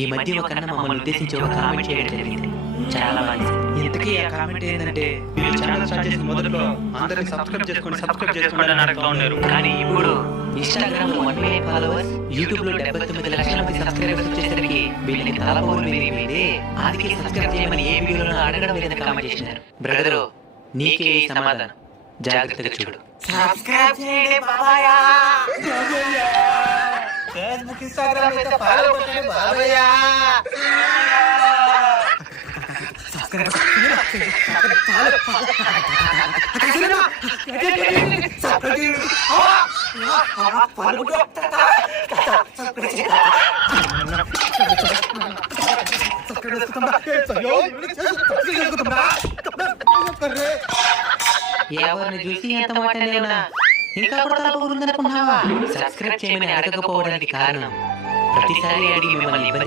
ఈ మధ్య ఒక అన్న మమ్మల్ని ఉద్దేశించి ఒక కామెంట్ చేయడం జరిగింది. చాలా బాగా. ఇంతకీ ఆ కామెంట్ ఏంటంటే మీరు ఛానల్ స్టార్ట్ చేసిన మొదట్లో అందరిని సబ్స్క్రైబ్ చేసుకోండి అని అడుగుతూ ఉన్నారు. కానీ ఇప్పుడు ఇన్స్టాగ్రామ్ లో 1 మిలియన్ ఫాలోవర్స్, యూట్యూబ్ లో 79 లక్షల మంది సబ్స్క్రైబర్స్ వచ్చేసరికి వీళ్ళకి తలపోరు మీదే ఆదికి సబ్స్క్రైబ్ చేయమని ఏ వీడియోలో అడగడం లేదని కామెంట్ చేసినారు. బ్రదరు, నీకే ఈ సమాధానం, జాగ్రత్తగా చూడు. సబ్స్క్రైబ్ చేయండి బాబాయ్. ఫేస్బుక్ ఇన్స్టాగ్రామ్ అయితే ఫాలో కొట్టండి బాబాయ్. ఎవరిని చూసి ఎంత మాట లేవునా ఇంకా కూడా తలపోరుందనుకున్నావా? సబ్స్క్రైబ్ చేయమని అడగకపోవడానికి కారణం ప్రతిసారి అడిగి మిమ్మల్ని ఇబ్బంది